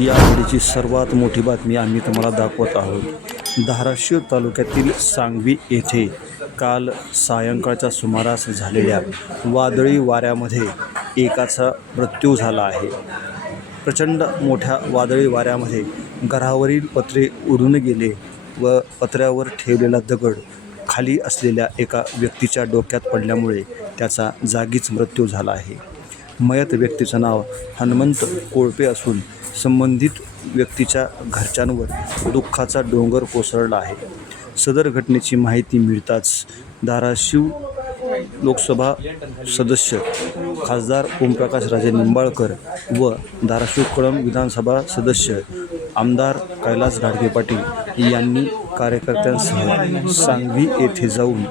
यावेळीची सर्वात मोठी बातमी आम्ही तुम्हाला दाखवत आहोत. धाराशिव तालुक्यातील सांगवी येथे काल सायंकाळच्या सुमारास झालेल्या वादळी वाऱ्यामध्ये एकाचा मृत्यू झाला आहे. प्रचंड मोठ्या वादळी वाऱ्यामध्ये घरावरील पत्रे उडून गेले व पत्र्यावर ठेवलेला दगड खाली असलेल्या एका व्यक्तीच्या डोक्यात पडल्यामुळे त्याचा जागीच मृत्यू झाला आहे. मयत व्यक्तीचं नाव हनुमंत कोळपे असून संबंधित व्यक्तीच्या घरच्यांवर दुःखाचा डोंगर कोसळला आहे. सदर घटनेची माहिती मिळताच धाराशिव लोकसभा सदस्य खासदार ओमप्रकाश राजे निंबाळकर व धाराशिव कळम विधानसभा सदस्य आमदार कैलास घाडगे पाटील यांनी कार्यकर्त्यांसह सांगवी येथे जाऊन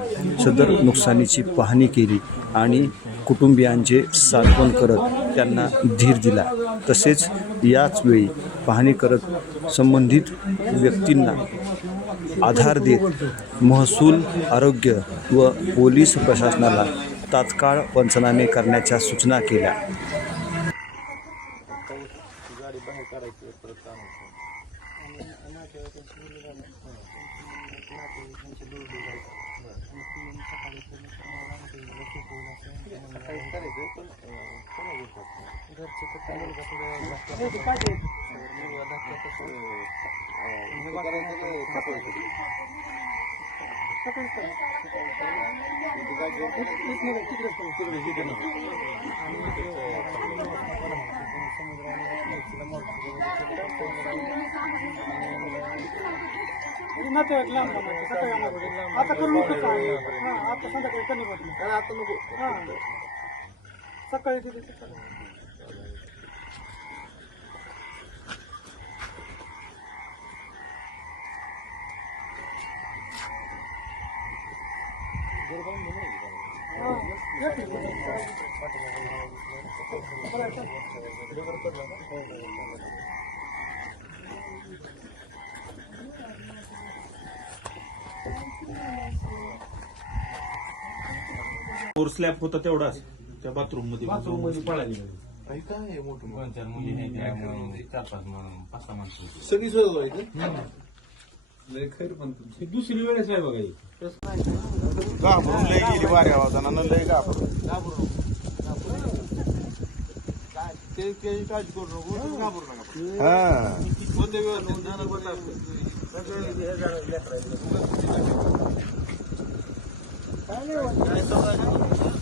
सदर नुकसानीची पाहणी केली आणि कुटुंबियांचे सांत्वन करत त्यांना धीर दिला. तसेच याच वेळी पाहणी करत संबंधित व्यक्तींना आधार देत महसूल आरोग्य व पोलीस प्रशासनाला तात्काळ पंचनामे करण्याच्या सूचना केल्या. नातेवाईक लांब आता करून नको आता संध्याकाळी कमी होत नाही. हा. सकाळी दिली सकाळी. स्लॅब होता तेवढाच. त्या बाथरूममध्ये बाथरूममध्ये पळाली काही काय आहे मोठं मोठं? दोन चार मुली नाही चार पाच माणूस पाच सहा माणसं होती. सगळी सोय व्हायची ही दुसरी वेळेस आहे बघा ही. घाबरून लय गेली वाऱ्या लय घाबरून. ते त्याची काळजी करू नको घाबरू नका. हा. व्यवस्थित नाना बरं काय? काय- काय- काय घाबरू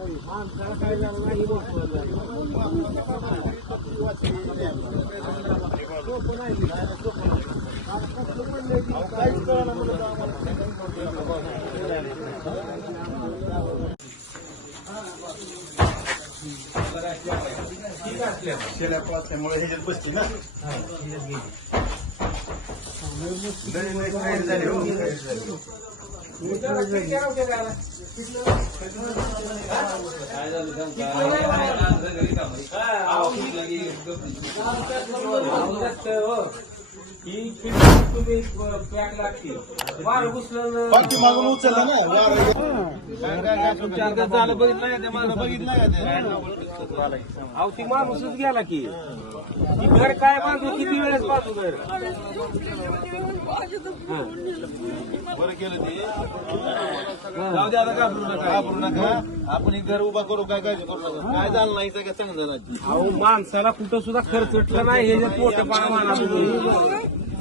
तयार केली. माणसाला काय झालं नाही सोपं नाही सोपं नाही. मागून उचललं ना झालं बघितलं का बघितलं का अहो ती माणूसच गेला की ती घर काय बांधू किती वेळेस बांधू घर बरं केलं ते जाऊ दे आता घाबरू नका घाबरू नका आपण एक घर उभा करू काय काय करू नका. काय झालं नाही सगळं चांगलं झालं. अहो माणसाला कुठं सुद्धा खर्च नाही हे जे मोठं पाणा तुम्ही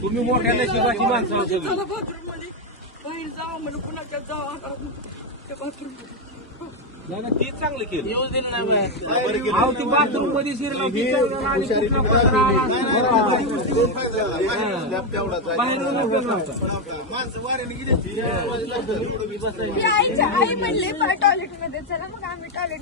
तुम्ही मोठ्या नशिबाची माणसं. चला बाथरूममध्ये पुन्हा जावं? त्या बाथरूम नाही ना तीच चांगलं केलं. बरं केलं. अहो ती बाथरूममध्ये शिरलं की चाललं आणि कुठला पत्रा आला नाही, असं नाही, बरं नाही, वाटलं. नाही, दोन फायदे झाले. स्लॅब तेवढाच आहे. बाहेरून उपयोग नव्हता. ती आईच्या आई म्हणले टॉयलेटमध्ये चला मग आम्ही टॉयलेट